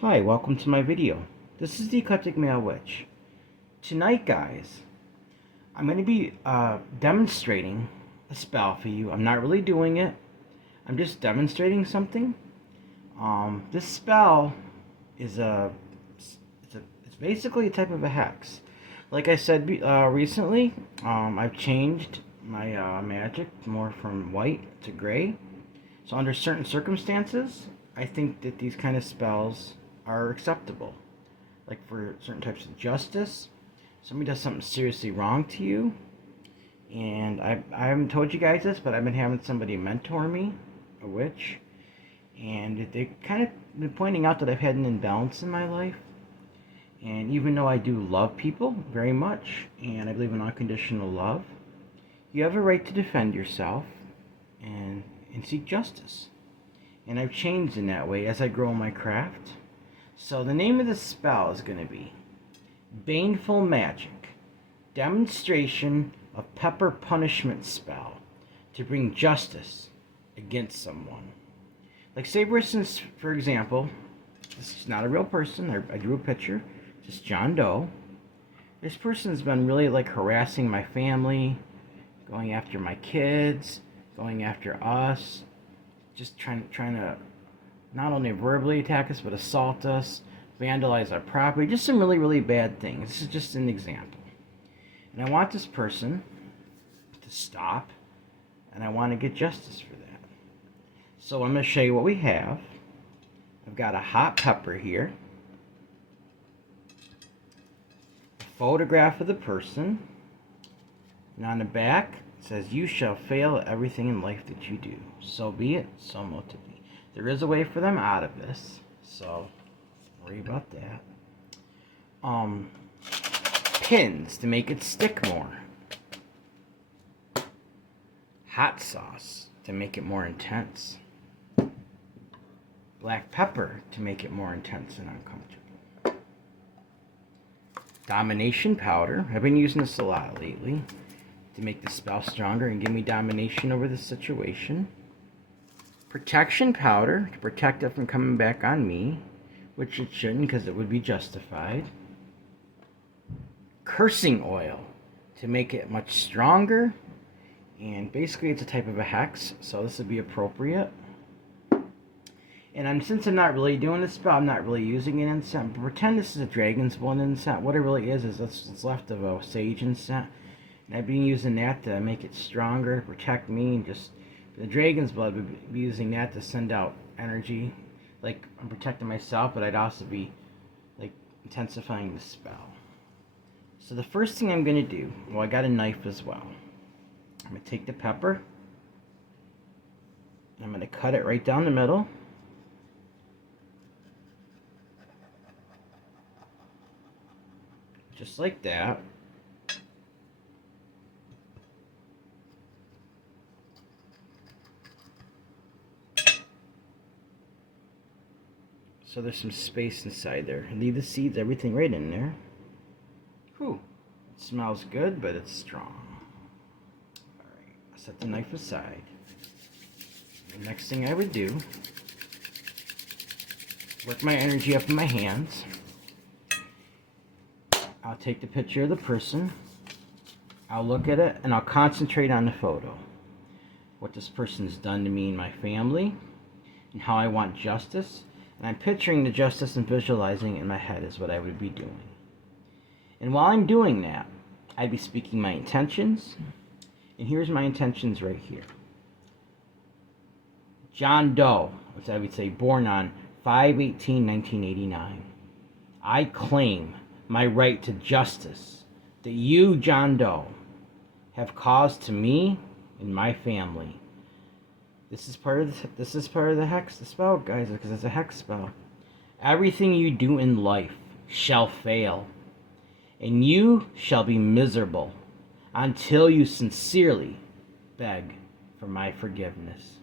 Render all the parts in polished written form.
Hi, welcome to my video. This is the Eclectic Male Witch. Tonight, guys, I'm going to be demonstrating a spell for you. I'm not really doing it. I'm just demonstrating something. This spell is it's basically a type of a hex. Like I said recently, I've changed my magic more from white to gray. So under certain circumstances, I think that these kind of spells are acceptable. Like for certain types of justice, somebody does something seriously wrong to you, and I haven't told you guys this, but I've been having somebody mentor me, a witch, and they kind of been pointing out that I've had an imbalance in my life. And even though I do love people very much, and I believe in unconditional love, you have a right to defend yourself and seek justice. And I've changed in that way as I grow my craft. So the name of the spell is going to be Baneful Magic, Demonstration of Pepper Punishment Spell to bring justice against someone. Like say for instance, for example, this is not a real person. I drew a picture, just John Doe. This person's been really like harassing my family, going after my kids, going after us, just trying to not only verbally attack us, but assault us, vandalize our property, just some really, really bad things. This is just an example. And I want this person to stop, and I want to get justice for that. So I'm going to show you what we have. I've got a hot pepper here, a photograph of the person, and on the back it says, "You shall fail at everything in life that you do. So be it, so mote it be." There is a way for them out of this, so don't worry about that. Pins to make it stick more. Hot sauce to make it more intense. Black pepper to make it more intense and uncomfortable. Domination powder. I've been using this a lot lately to make the spell stronger and give me domination over the situation. Protection powder to protect it from coming back on me, which it shouldn't because it would be justified. Cursing oil to make it much stronger, and basically it's a type of a hex, so this would be appropriate. And since I'm not really doing this spell, I'm not really using an incense, but pretend this is a dragon's blood incense. What it really is it's left of a sage incense, and I've been using that to make it stronger, to protect me, and just the dragon's blood would be using that to send out energy. Like I'm protecting myself, but I'd also be like intensifying the spell. So the first thing I'm going to do, well, I got a knife as well. I'm going to take the pepper. I'm going to cut it right down the middle. Just like that. So there's some space inside there. Leave the seeds, everything right in there. Whew. It smells good, but it's strong. Alright, I'll set the knife aside. The next thing I would do, work my energy up in my hands. I'll take the picture of the person. I'll look at it, and I'll concentrate on the photo. What this person's done to me and my family, and how I want justice. And I'm picturing the justice and visualizing it in my head is what I would be doing. And while I'm doing that, I'd be speaking my intentions. And here's my intentions right here. John Doe, which I would say born on 5/18/1989. I claim my right to justice that you, John Doe, have caused to me and my family. This is part of the hex, the spell, guys, because it's a hex spell. Everything you do in life shall fail, and you shall be miserable until you sincerely beg for my forgiveness.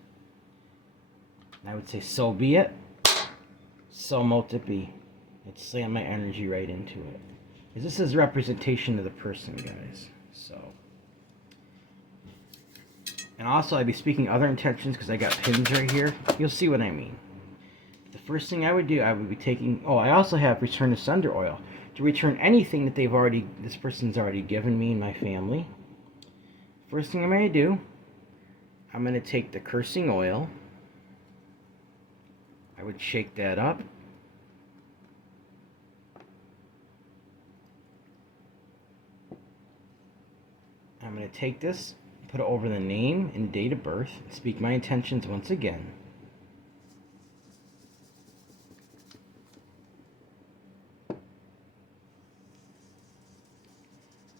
And I would say, so be it, so mote it be. Let's slam my energy right into it. Because this is a representation of the person, guys. So. And also, I'd be speaking other intentions because I got pins right here. You'll see what I mean. The first thing I would do, I would be taking. Oh, I also have return to sender oil to return anything that this person's already given me and my family. First thing I'm going to do, I'm going to take the cursing oil. I would shake that up. I'm going to take this, put it over the name and date of birth, and speak my intentions once again.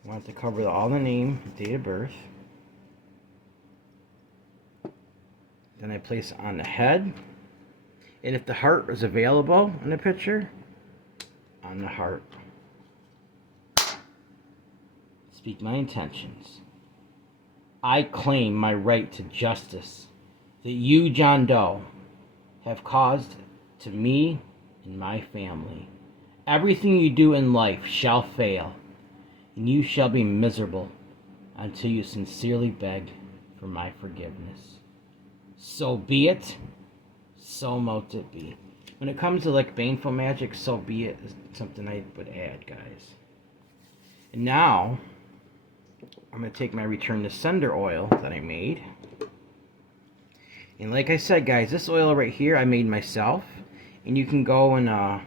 I want to cover all the name, date of birth. Then I place it on the head. And if the heart is available in the picture, on the heart. Speak my intentions. I claim my right to justice that you, John Doe, have caused to me and my family. Everything you do in life shall fail, and you shall be miserable until you sincerely beg for my forgiveness. So be it, so mote it be. When it comes to like baneful magic, so be it is something I would add, guys. And now, I'm going to take my return to sender oil that I made. And like I said, guys, this oil right here I made myself. And you can go and, I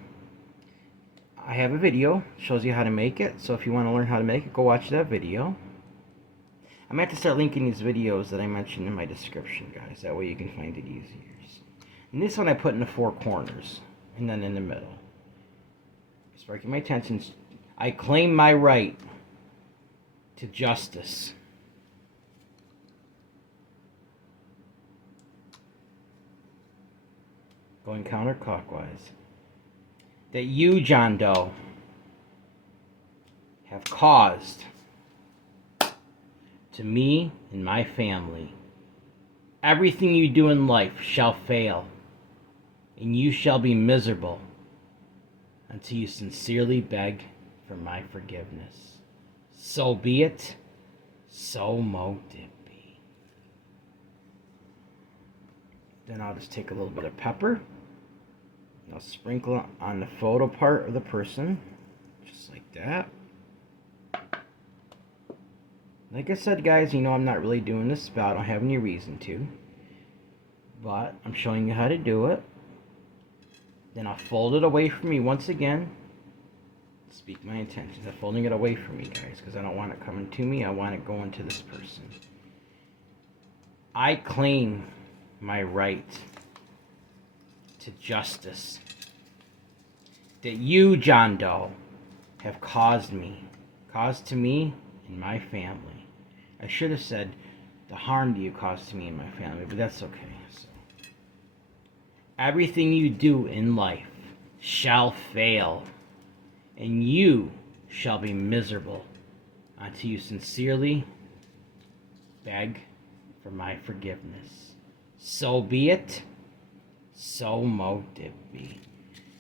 have a video, shows you how to make it. So if you want to learn how to make it, go watch that video. I'm going to have to start linking these videos that I mentioned in my description, guys. That way you can find it easier. And this one I put in the 4 corners. And then in the middle. Sparking my intentions. I claim my right to justice. Going counterclockwise. That you, John Doe, have caused to me and my family. Everything you do in life shall fail, and you shall be miserable until you sincerely beg for my forgiveness. So be it, so mote it be. Then I'll just take a little bit of pepper. And I'll sprinkle it on the photo part of the person, just like that. Like I said, guys, you know I'm not really doing this spell. I don't have any reason to. But I'm showing you how to do it. Then I'll fold it away from me once again. Speak my intentions. I'm folding it away from me, guys, because I don't want it coming to me. I want it going to this person. I claim my right to justice that you, John Doe, have caused to me and my family. I should have said the harm that you caused to me and my family, but that's okay. So, everything you do in life shall fail, and you shall be miserable until you sincerely beg for my forgiveness. So be it, so mote it be.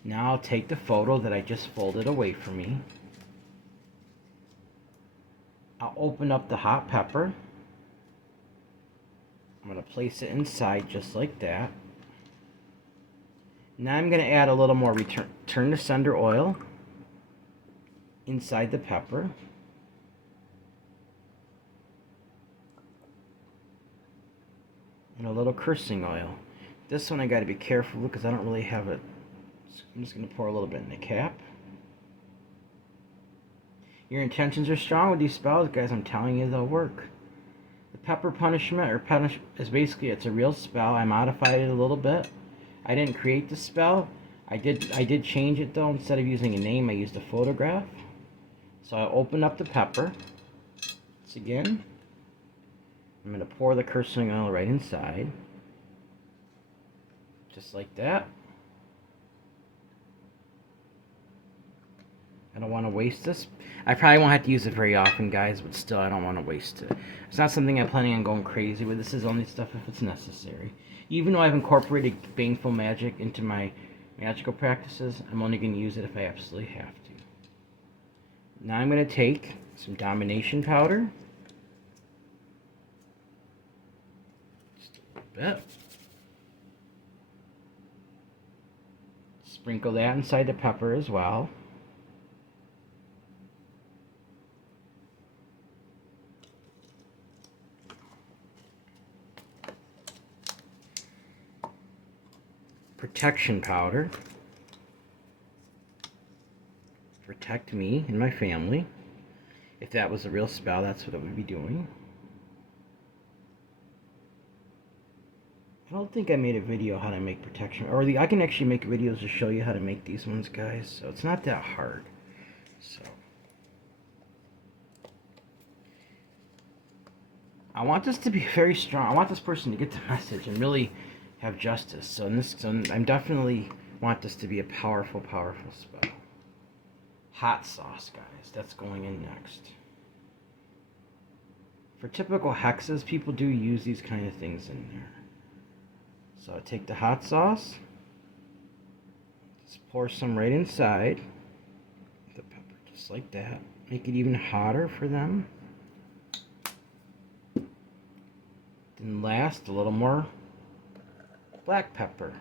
Now I'll take the photo that I just folded away from me. I'll open up the hot pepper. I'm going to place it inside just like that. Now I'm going to add a little more return to sender oil inside the pepper. And a little cursing oil. This one I got to be careful because I don't really have it. So I'm just going to pour a little bit in the cap. Your intentions are strong with these spells, guys. I'm telling you, they'll work. The pepper punishment is basically, it's a real spell. I modified it a little bit. I didn't create the spell. I did change it though. Instead of using a name, I used a photograph. So I open up the pepper. Once again, I'm going to pour the cursing oil right inside. Just like that. I don't want to waste this. I probably won't have to use it very often, guys, but still, I don't want to waste it. It's not something I'm planning on going crazy with. This is only stuff if it's necessary. Even though I've incorporated baneful magic into my magical practices, I'm only going to use it if I absolutely have to. Now I'm going to take some domination powder. Just a little bit. Sprinkle that inside the pepper as well. Protection powder. Protect me and my family. If that was a real spell, that's what it would be doing. I don't think I made a video how to make protection, or I can actually make videos to show you how to make these ones, guys. So it's not that hard. So I want this to be very strong. I want this person to get the message and really have justice. So I'm definitely want this to be a powerful, powerful spell. Hot sauce, guys. That's going in next. For typical hexes, people do use these kind of things in there. So I take the hot sauce, just pour some right inside the pepper, just like that. Make it even hotter for them. Then last, a little more black pepper.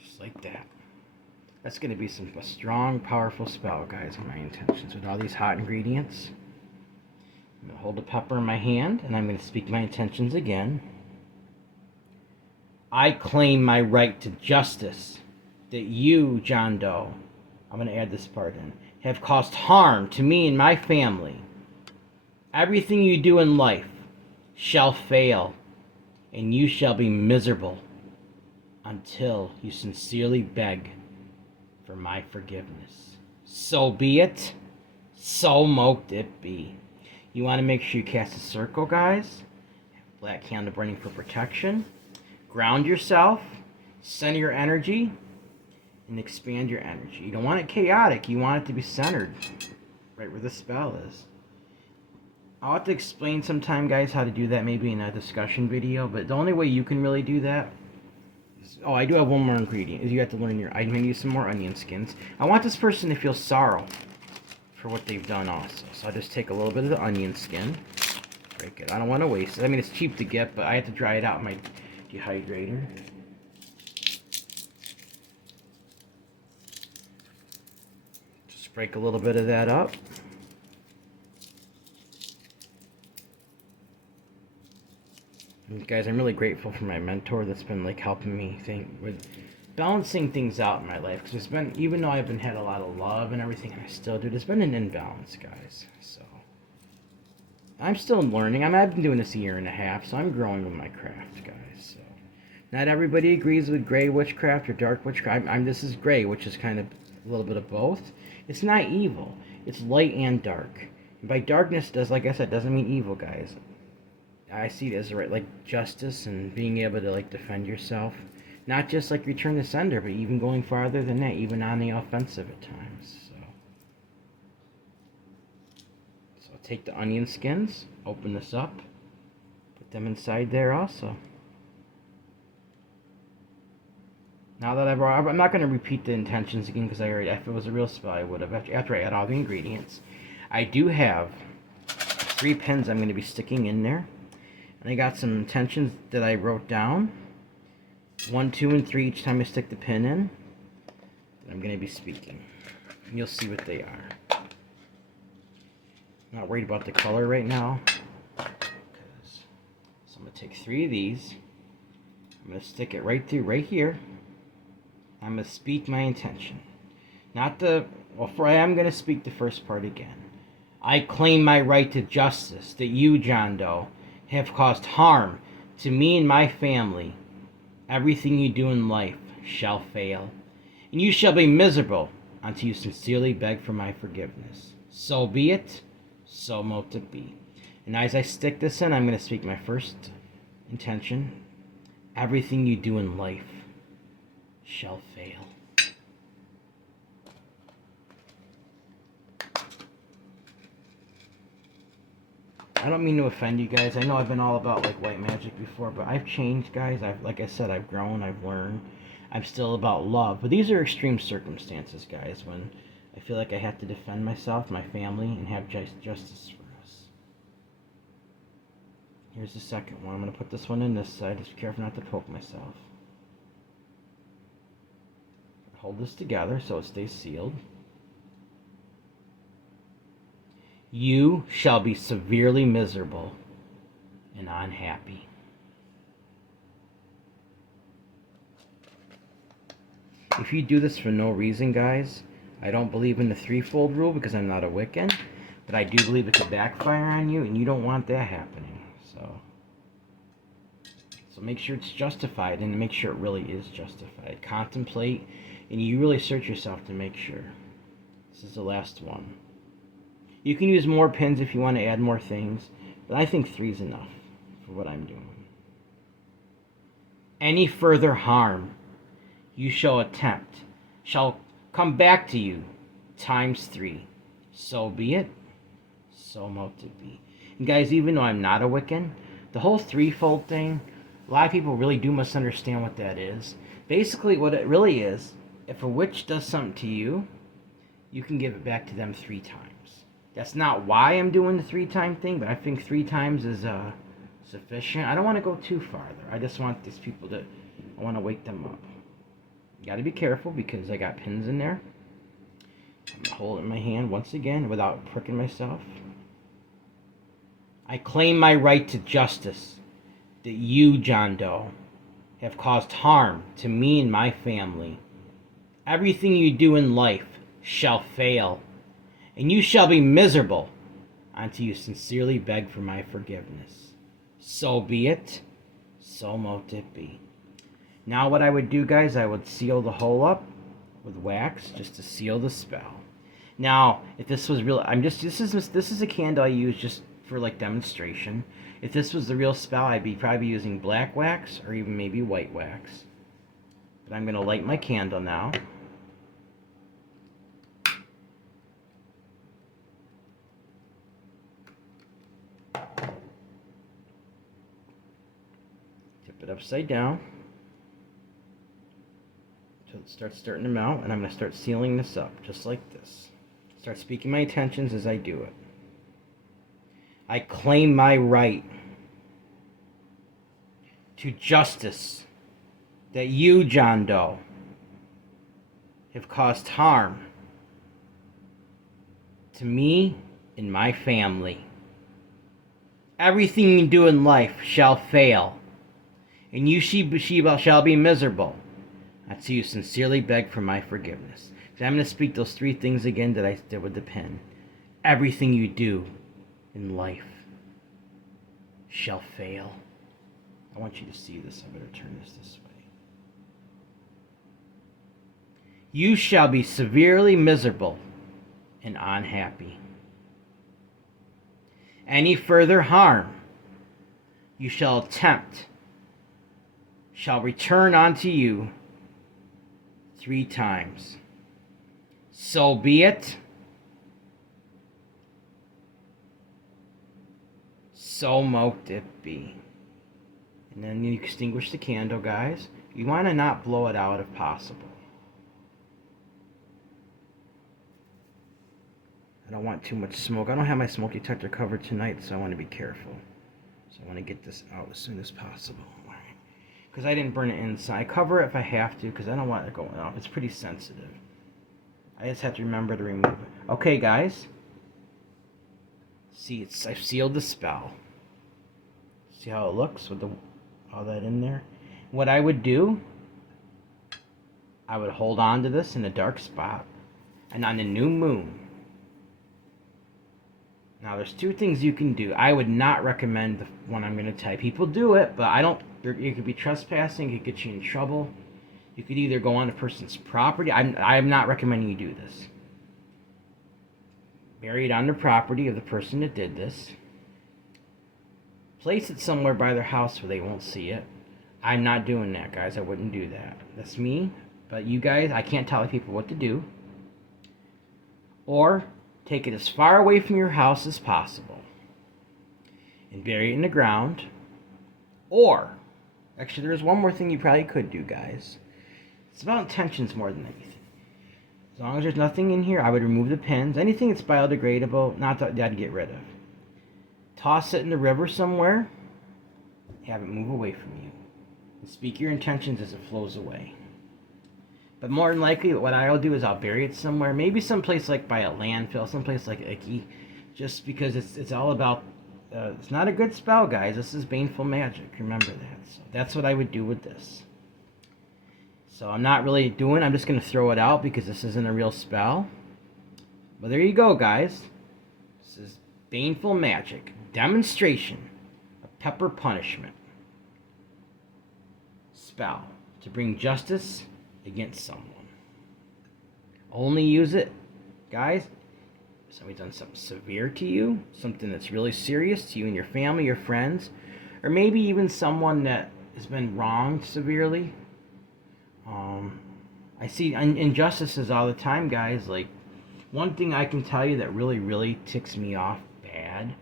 Just like that. That's going to be a strong, powerful spell, guys, in my intentions. With all these hot ingredients, I'm going to hold the pepper in my hand, and I'm going to speak my intentions again. I claim my right to justice that you, John Doe, I'm going to add this part in, have caused harm to me and my family. Everything you do in life shall fail, and you shall be miserable until you sincerely beg for my forgiveness. So be it, so mote it be. You want to make sure you cast a circle, guys. Black candle burning for protection. Ground yourself, center your energy, and expand your energy. You don't want it chaotic. You want it to be centered, right where the spell is. I'll have to explain sometime, guys, how to do that, maybe in a discussion video. But the only way you can really do that is, oh, I do have one more ingredient. Is you have to learn I'm going to use some more onion skins. I want this person to feel sorrow for what they've done also. So I'll just take a little bit of the onion skin, break it. I don't want to waste it. I mean, it's cheap to get, but I have to dry it out in my dehydrator. Just break a little bit of that up. And guys, I'm really grateful for my mentor that's been like helping me with balancing things out in my life, because it's been, even though I've had a lot of love and everything, and I still do, there's been an imbalance, guys. So I'm still learning. I've been doing this a year and a half, so I'm growing with my craft, guys. So not everybody agrees with gray witchcraft or dark witchcraft. This is gray, which is kind of a little bit of both. It's not evil. It's light and dark. And by darkness, like I said, doesn't mean evil, guys. I see it as right, like justice and being able to like defend yourself. Not just like return the sender, but even going farther than that, even on the offensive at times. So I'll take the onion skins, open this up, put them inside there also. Now that I'm not going to repeat the intentions again, because if it was a real spell, I would have, after I add all the ingredients. I do have 3 pins I'm going to be sticking in there. And I got some intentions that I wrote down. 1, 2, and 3 each time I stick the pin in. I'm going to be speaking. And you'll see what they are. I'm not worried about the color right now. So I'm going to take 3 of these. I'm going to stick it right through, right here. I'm going to speak my intention. I'm going to speak the first part again. I claim my right to justice that you, John Doe, have caused harm to me and my family. Everything you do in life shall fail, and you shall be miserable until you sincerely beg for my forgiveness. So be it, so mote it be. And as I stick this in, I'm going to speak my first intention. Everything you do in life shall fail. I don't mean to offend you guys. I know I've been all about like white magic before, but I've changed, guys. Like I said, I've grown, I've learned. I'm still about love, but these are extreme circumstances, guys, when I feel like I have to defend myself, my family, and have justice for us. Here's the second one. I'm going to put this one in this side. Just be careful not to poke myself. hold this together so it stays sealed. You shall be severely miserable and unhappy. If you do this for no reason, guys, I don't believe in the threefold rule because I'm not a Wiccan, but I do believe it could backfire on you, and you don't want that happening. So make sure it's justified, and make sure it really is justified. Contemplate, and you really search yourself to make sure. This is the last one. You can use more pins if you want to add more things, but I think 3 is enough for what I'm doing. Any further harm you shall attempt shall come back to you times 3. So be it, so mote it be. And guys, even though I'm not a Wiccan, the whole threefold thing, a lot of people really do misunderstand what that is. Basically, what it really is, if a witch does something to you, you can give it back to them 3 times. That's not why I'm doing the 3-time thing, but I think 3 times is sufficient. I don't want to go too farther. I just want these people to, I want to wake them up. You got to be careful because I got pins in there. I'm going to hold it in my hand once again without pricking myself. I claim my right to justice that you, John Doe, have caused harm to me and my family. Everything you do in life shall fail, and you shall be miserable until you sincerely beg for my forgiveness. So be it, so mote it be. Now what I would do, guys, I would seal the hole up with wax just to seal the spell. Now, if this was real, this is a candle I use just for like demonstration. If this was the real spell, I'd be probably using black wax or even maybe white wax. But I'm going to light my candle now. Tip it upside down until it starts starting to melt, and I'm going to start sealing this up just like this. Start speaking my intentions as I do it. I claim my right to justice that you, John Doe, have caused harm to me and my family. Everything you do in life shall fail, and you shall be miserable until you sincerely beg for my forgiveness. So I'm going to speak those 3 things again that I did with the pen. Everything you do in life shall fail. I want you to see this. I better turn this way. You shall be severely miserable and unhappy. Any further harm you shall attempt shall return unto you 3 times. So be it, so mote it be. And then you extinguish the candle, guys. You want to not blow it out if possible. I don't want too much smoke. I don't have my smoke detector covered tonight, so I want to be careful. So I want to get this out as soon as possible. Because I didn't burn it inside. I cover it if I have to, because I don't want it going off. It's pretty sensitive. I just have to remember to remove it. Okay, guys. See, I've sealed the spell. See how it looks with all that in there? What I would do, I would hold on to this in a dark spot. And on the new moon, now there's 2 things you can do. I would not recommend the one I'm going to tell. People do it, but I don't. You could be trespassing. It could get you in trouble. You could either go on a person's property. I'm not recommending you do this. Bury it on the property of the person that did this. Place it somewhere by their house where they won't see it. I'm not doing that, guys. I wouldn't do that. That's me. But you guys, I can't tell people what to do. Or take it as far away from your house as possible and bury it in the ground. Or, actually, there's one more thing you probably could do, guys. It's about intentions more than anything. As long as there's nothing in here, I would remove the pins. Anything that's biodegradable, not that I'd get rid of. Toss it in the river somewhere. Have it move away from you. And speak your intentions as it flows away. But more than likely, what I'll do is I'll bury it somewhere, maybe someplace like by a landfill, someplace like icky, just because it's all about. It's not a good spell, guys. This is baneful magic. Remember that. So that's what I would do with this. So I'm not really doing. I'm just gonna throw it out because this isn't a real spell. But there you go, guys. This is baneful magic demonstration of pepper punishment spell to bring justice against someone. Only use it, guys, if somebody's done something severe to you, something that's really serious to you and your family, your friends, or maybe even someone that has been wronged severely. I see injustices all the time, guys. Like, one thing I can tell you that really, really ticks me off bad,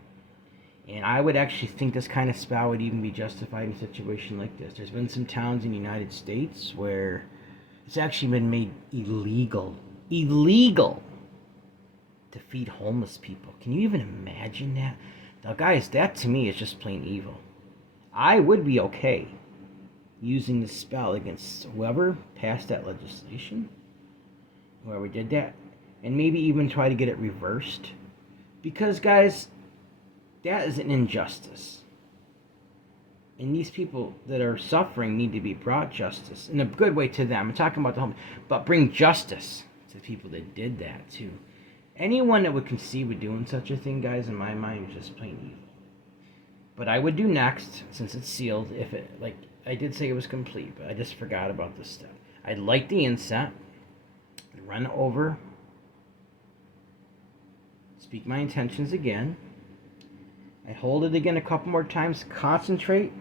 and I would actually think this kind of spell would even be justified in a situation like this. There's been some towns in the United States where it's actually been made illegal to feed homeless people. Can you even imagine that? Now, guys, that to me is just plain evil. I would be okay using this spell against whoever passed that legislation, whoever did that, and maybe even try to get it reversed. Because, guys, that is an injustice. And these people that are suffering need to be brought justice in a good way to them. I'm talking about the home, but bring justice to the people that did that too. Anyone that would conceive of doing such a thing, guys, in my mind, is just plain evil. But I would do next, since it's sealed, if it, like, I did say it was complete, but I just forgot about this step. I'd light the incense, run over, speak my intentions again. I hold it again a couple more times, concentrate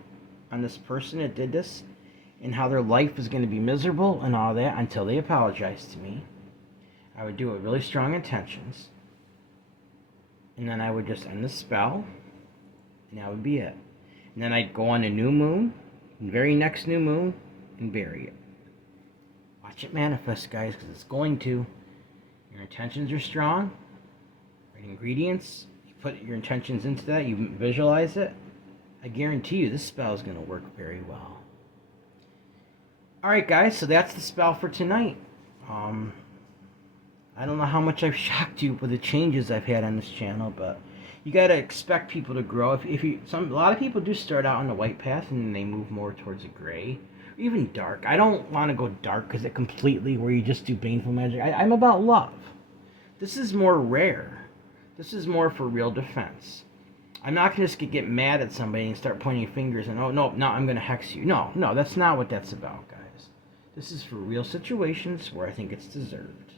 on this person that did this and how their life is going to be miserable and all that until they apologize to me. I would do it with really strong intentions. And then I would just end the spell, and that would be it. And then I'd go on a new moon, the very next new moon, and bury it. Watch it manifest, guys, because it's going to. Your intentions are strong. Right ingredients. You put your intentions into that. You visualize it. I guarantee you this spell is going to work very well. Alright, guys, so that's the spell for tonight. I don't know how much I've shocked you with the changes I've had on this channel, but you gotta expect people to grow. A lot of people do start out on the white path and then they move more towards a gray, or even dark. I don't want to go dark because it completely where you just do baneful magic. I'm about love. This is more rare. This is more for real defense. I'm not gonna just get mad at somebody and start pointing fingers and no, I'm gonna hex you. No, that's not what that's about, guys. This is for real situations where I think it's deserved.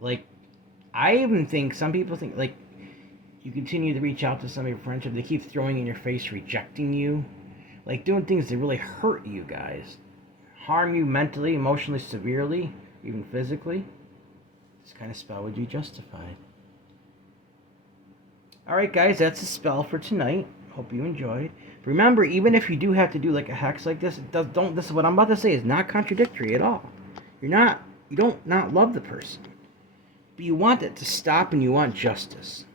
Like, I even think some people think, like, you continue to reach out to some of your friendship, they keep throwing in your face, rejecting you, like doing things that really hurt you guys, harm you mentally, emotionally, severely, even physically. This kind of spell would be justified. Alright, guys, that's the spell for tonight. Hope you enjoyed. Remember, even if you do have to do like a hex like this, this is what I'm about to say is not contradictory at all. You don't not love the person, but you want it to stop and you want justice.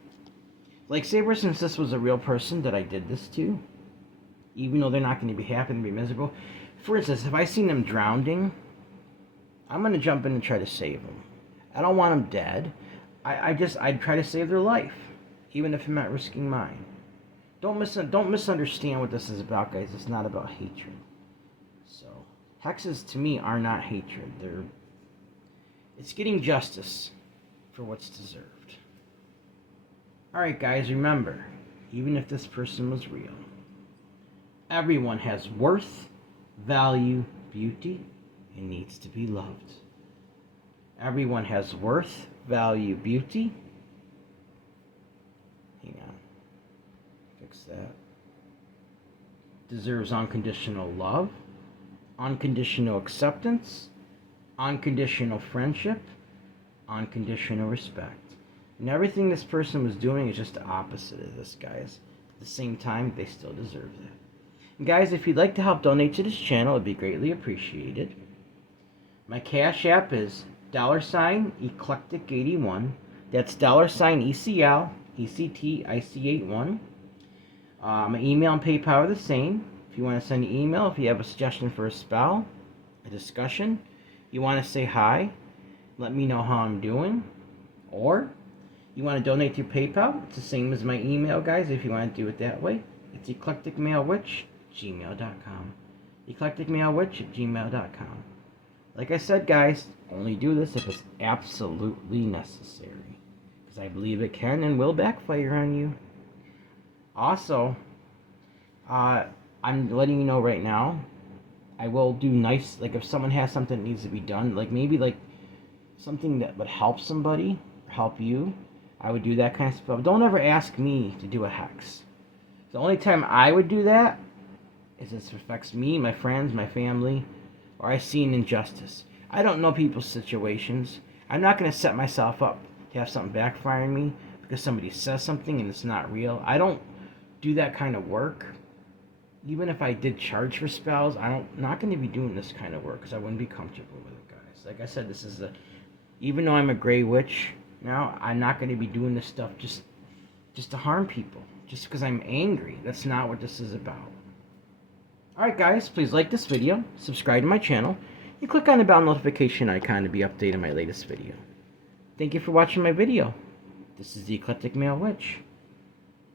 Like, say for instance this was a real person that I did this to, even though they're not going to be happy and be miserable. For instance, if I seen them drowning, I'm going to jump in and try to save them. I don't want them dead. I'd try to save their life, even if it meant risking mine. Don't misunderstand what this is about, guys. It's not about hatred. So, hexes to me are not hatred. It's getting justice for what's deserved. Alright, guys, remember, even if this person was real, everyone has worth, value, beauty, and needs to be loved. Everyone has worth, value, beauty. Hang on. Fix that. Deserves unconditional love, unconditional acceptance, unconditional friendship, unconditional respect. And everything this person was doing is just the opposite of this, guys. At the same time, they still deserve that. And guys, if you'd like to help donate to this channel, it'd be greatly appreciated. My Cash App is $Eclectic81. That's $ECL, ECTIC81. My email and PayPal are the same. If you want to send an email, if you have a suggestion for a spell, a discussion, You want to say hi, let me know how I'm doing, or you want to donate through PayPal, it's the same as my email, guys, if you want to do it that way. It's eclecticmailwitch@gmail.com. eclecticmailwitch@gmail.com. Like I said, guys, only do this if it's absolutely necessary, because I believe it can and will backfire on you. Also, I'm letting you know right now, I will do nice, like if someone has something that needs to be done, like maybe like something that would help somebody, help you, I would do that kind of stuff. Don't ever ask me to do a hex. The only time I would do that is if it affects me, my friends, my family, or I see an injustice. I don't know people's situations. I'm not going to set myself up to have something backfire on me because somebody says something and it's not real. I don't do that kind of work. Even if I did charge for spells, I'm not going to be doing this kind of work because I wouldn't be comfortable with it, guys. Like I said, this is even though I'm a gray witch now, I'm not going to be doing this stuff just to harm people, just because I'm angry. That's not what this is about. Alright guys, please like this video, subscribe to my channel, and click on the bell notification icon to be updated on my latest video. Thank you for watching my video. This is the Eclectic Male Witch.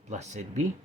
Blessed be.